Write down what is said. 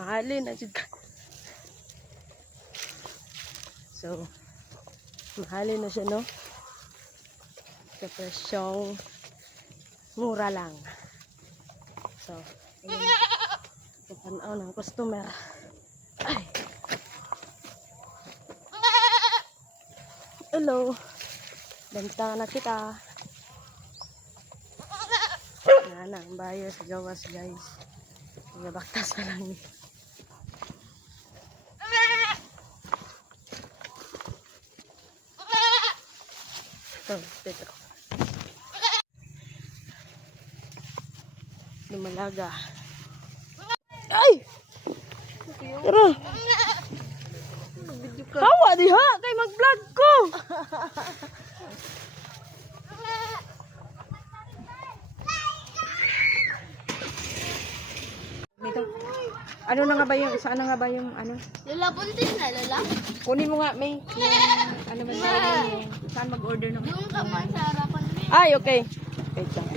Mahalin na jud ka. So, mahalin na siya, no? Sa presyong mura lang. So, kapanaw ng customer. Ay! Hello! Benta na kita. Yan ang buyer sa gawas, guys. Nabaktas na lang. Dito. Lumalaga. Ay! Tara! Hawa diha! Kay mag-vlog ko! Dito. Ano na nga ba yung, saan na nga ba yung ano? Lola, buntis na, Lola. Kunin mo nga, May. Yung, ano ba yung, saan mag-order naman? Yung kapan sa harapan mo. Ay, okay. Wait lang.